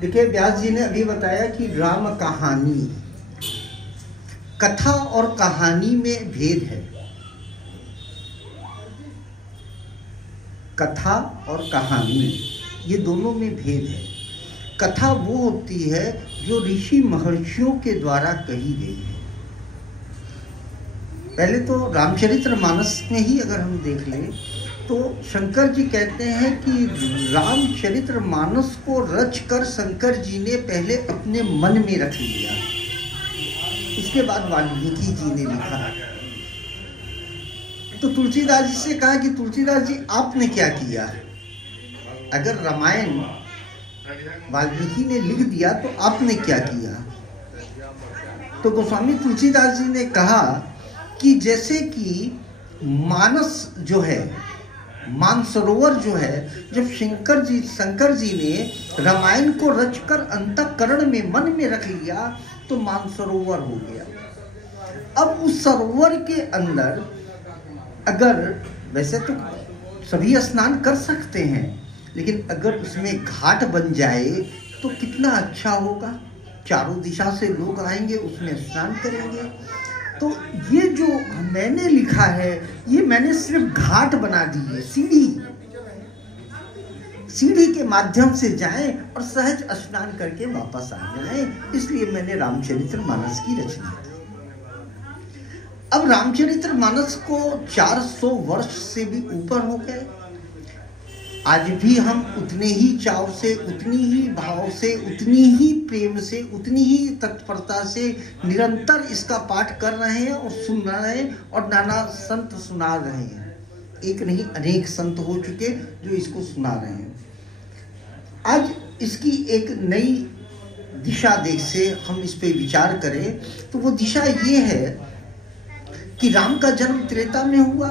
देखिए, व्यास जी ने अभी बताया कि राम कहानी, कथा और कहानी में भेद है। कथा और कहानी ये दोनों में भेद है। कथा वो होती है जो ऋषि महर्षियों के द्वारा कही गई है। पहले तो रामचरितमानस में ही अगर हम देख लें तो शंकर जी कहते हैं कि रामचरितमानस को रचकर शंकर जी ने पहले अपने मन में रख लिया, इसके बाद वाल्मीकि जी ने लिखा। तो तुलसीदास जी से कहा कि तुलसीदास जी आपने क्या किया? अगर रामायण वाल्मीकि ने लिख दिया तो आपने क्या किया? तो गोस्वामी तुलसीदास जी ने कहा कि जैसे कि मानस जो है, मानसरोवर जो है, जब शंकर जी ने रामायण को रचकर अंतःकरण में मन में रख लिया तो मानसरोवर हो गया। अब उस सरोवर के अंदर अगर, वैसे तो सभी स्नान कर सकते हैं, लेकिन अगर उसमें घाट बन जाए तो कितना अच्छा होगा। चारों दिशा से लोग आएंगे, उसमें स्नान करेंगे। तो ये जो मैंने लिखा है, ये मैंने सिर्फ घाट बना दी है, सीढ़ी के माध्यम से जाएं और सहज स्नान करके वापस आ जाएं, इसलिए मैंने रामचरितमानस की रचना की। अब रामचरितमानस को 400 वर्ष से भी ऊपर हो गए। आज भी हम उतने ही चाव से, उतनी ही भाव से, उतनी ही प्रेम से, उतनी ही तत्परता से निरंतर इसका पाठ कर रहे हैं और सुन रहे हैं, और नाना संत सुना रहे हैं। एक नहीं अनेक संत हो चुके जो इसको सुना रहे हैं। आज इसकी एक नई दिशा देख से हम इस पे विचार करें तो वो दिशा ये है कि राम का जन्म त्रेता में हुआ।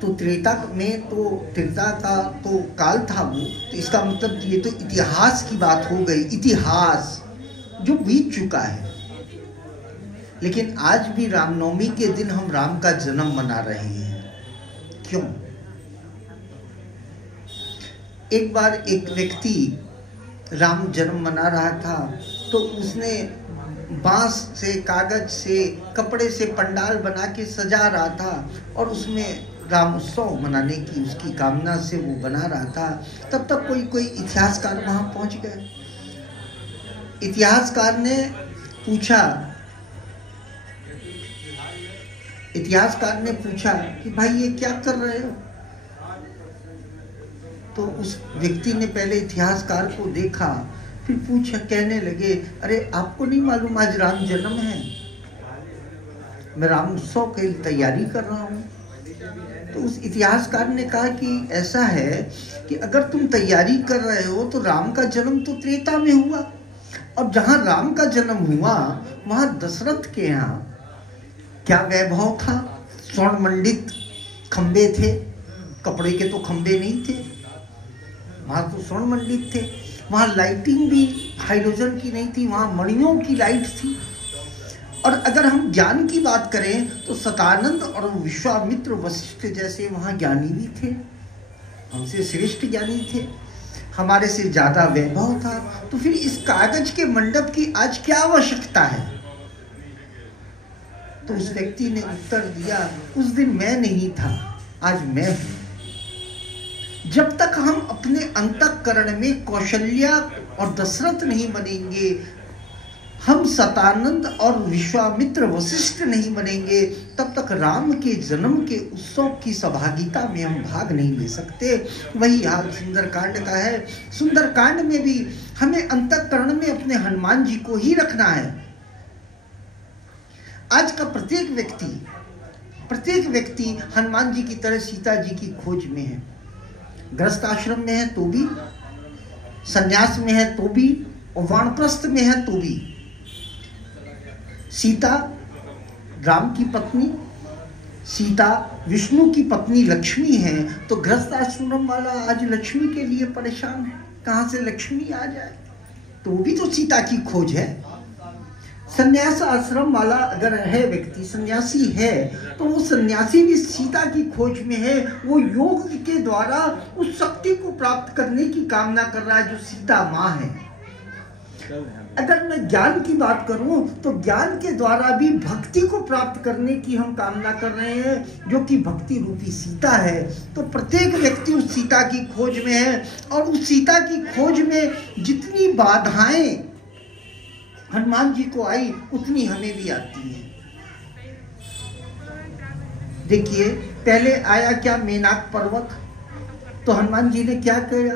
तो त्रेता का तो काल था वो, तो इसका मतलब ये तो इतिहास की बात हो गई, इतिहास जो बीत चुका है। लेकिन आज भी रामनवमी के दिन हम राम का जन्म मना रहे हैं। क्यों? एक बार एक व्यक्ति राम जन्म मना रहा था, तो उसने बांस से, कागज से, कपड़े से पंडाल बना के सजा रहा था और उसमें राम उत्सव मनाने की उसकी कामना से वो बना रहा था। तब तक कोई इतिहासकार वहां पहुंच गए। इतिहासकार ने पूछा कि भाई ये क्या कर रहे हो? तो उस व्यक्ति ने पहले इतिहासकार को देखा, फिर पूछा, कहने लगे, अरे आपको नहीं मालूम आज राम जन्म है? मैं राम उत्सव की तैयारी कर रहा हूँ। तो उस इतिहासकार ने कहा कि ऐसा है कि अगर तुम तैयारी कर रहे हो तो राम का जन्म तो त्रेता में हुआ, और जहाँ राम का जन्म हुआ वहाँ दशरथ के यहाँ क्या वैभव था? स्वर्ण मंडित खंबे थे, कपड़े के तो खंबे नहीं थे, वहाँ तो स्वर्ण मंडित थे। वहाँ लाइटिंग भी हाइड्रोजन की नहीं थी, वहाँ मणियों की लाइट थी। और अगर हम ज्ञान की बात करें तो सतानंद और विश्वामित्र वशिष्ठ जैसे वहाँ ज्ञानी भी थे, हमसे श्रेष्ठ ज्ञानी थे, हमारे से ज़्यादा वैभव था। तो फिर इस कागज के मंडप की आज क्या आवश्यकता है? तो उस व्यक्ति ने उत्तर दिया, उस दिन मैं नहीं था, आज मैं हूँ। जब तक हम अपने अंतःकरण में कौशल्या और दशरथ नहीं बनेंगे, हम सतानंद और विश्वामित्र वशिष्ठ नहीं बनेंगे, तब तक राम के जन्म के उत्सव की सहभागिता में हम भाग नहीं ले सकते। वही हाल सुंदरकांड का है। सुंदरकांड में भी हमें अंतःकरण में अपने हनुमान जी को ही रखना है। आज का प्रत्येक व्यक्ति हनुमान जी की तरह सीता जी की खोज में है। गृहस्थ आश्रम में है तो भी, संन्यास में है तो भी, और वानप्रस्थ में है तो भी। सीता राम की पत्नी, सीता विष्णु की पत्नी लक्ष्मी है, तो गृहस्थ आश्रम वाला आज लक्ष्मी के लिए परेशान है, कहाँ से लक्ष्मी आ जाए। तो वो भी तो सीता की खोज है। संन्यास आश्रम वाला अगर है व्यक्ति, सन्यासी है, तो वो सन्यासी भी सीता की खोज में है। वो योग के द्वारा उस शक्ति को प्राप्त करने की कामना कर रहा है जो सीता माँ है। अगर मैं ज्ञान की बात करूं तो ज्ञान के द्वारा भी भक्ति को प्राप्त करने की हम कामना कर रहे हैं, जो कि भक्ति रूपी सीता है। तो प्रत्येक व्यक्ति उस सीता की खोज में है, और उस सीता की खोज में जितनी बाधाएं हनुमान जी को आई उतनी हमें भी आती है। देखिए, पहले आया क्या, मेनाक पर्वत। तो हनुमान जी ने क्या किया,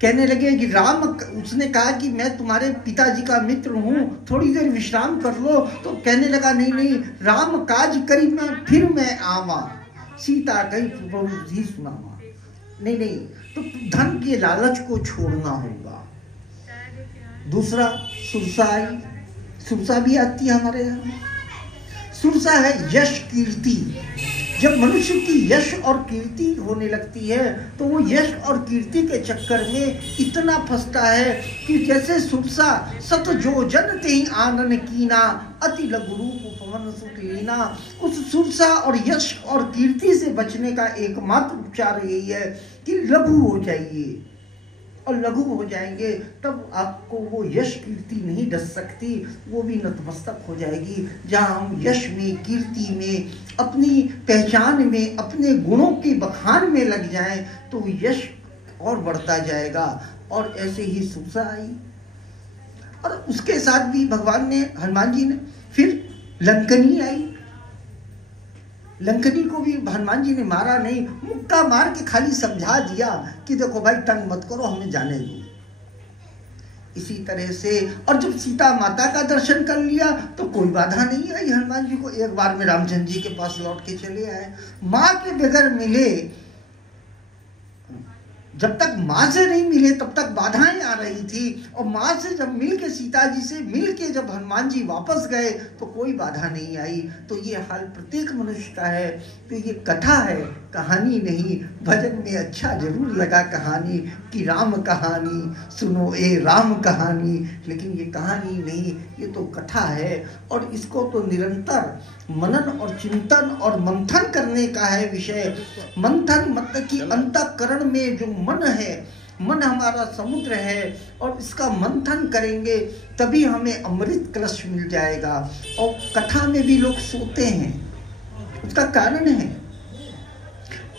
कहने लगे कि राम, उसने कहा कि मैं तुम्हारे पिताजी का मित्र हूँ, थोड़ी देर विश्राम कर लो। तो कहने लगा नहीं नहीं, राम काज करी मैं फिर मैं आवा, सीता कही बहुत ही सुनावा। नहीं नहीं, तो धन के लालच को छोड़ना होगा। दूसरा, सुरसा आई। सुरसा भी आती है हमारे यहाँ। सुरसा है यश कीर्ति। जब मनुष्य की यश और कीर्ति होने लगती है तो वो यश और कीर्ति के चक्कर में इतना फंसता है कि जैसे सुरसा सत जो जन ते आनन कीना, अति लघु रूप पवन सुत लीना। उस सुरसा और यश और कीर्ति से बचने का एकमात्र उपचार यही है कि लघु हो जाइए, और लघु हो जाएंगे तब आपको वो यश कीर्ति नहीं डस सकती, वो भी नतमस्तक हो जाएगी। जहाँ हम यश में, कीर्ति में, अपनी पहचान में, अपने गुणों के बखान में लग जाएं तो यश और बढ़ता जाएगा। और ऐसे ही सुरसा आई, और उसके साथ भी भगवान ने, हनुमान जी ने, फिर लंकनी आई। लंकनी को भी हनुमान जी ने मारा नहीं, मुक्का मार के खाली समझा दिया कि देखो भाई तंग मत करो, हमें जाने दो। इसी तरह से, और जब सीता माता का दर्शन कर लिया तो कोई बाधा नहीं आई हनुमान जी को। एक बार में रामचंद्र जी के पास लौट के चले आए। माँ के बगैर मिले, जब तक माँ से नहीं मिले तब तक बाधाएं आ रही थी, और माँ से जब मिल के, सीता जी से मिल के जब हनुमान जी वापस गए तो कोई बाधा नहीं आई। तो ये हाल प्रत्येक मनुष्य का है। तो ये कथा है, कहानी नहीं। भजन में अच्छा जरूर लगा कहानी कि राम कहानी सुनो ए राम कहानी, लेकिन ये कहानी नहीं, ये तो कथा है। और इसको तो निरंतर मनन और चिंतन और मंथन करने का है विषय। मंथन मतलब कि अंतःकरण में जो मन है, मन हमारा समुद्र है, और इसका मंथन करेंगे तभी हमें अमृत कलश मिल जाएगा। और कथा में भी लोग सोते हैं, उसका कारण है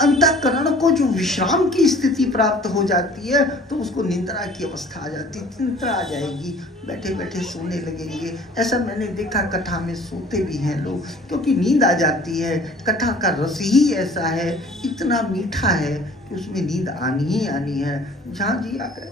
अंतःकरण को जो विश्राम की स्थिति प्राप्त हो जाती है तो उसको निद्रा की अवस्था आ जाती है, निद्रा आ जाएगी, बैठे बैठे सोने लगेंगे। ऐसा मैंने देखा, कथा में सोते भी हैं लोग, क्योंकि नींद आ जाती है। कथा का रस ही ऐसा है, इतना मीठा है कि उसमें नींद आनी ही आनी है। जहाँ जी आ गए।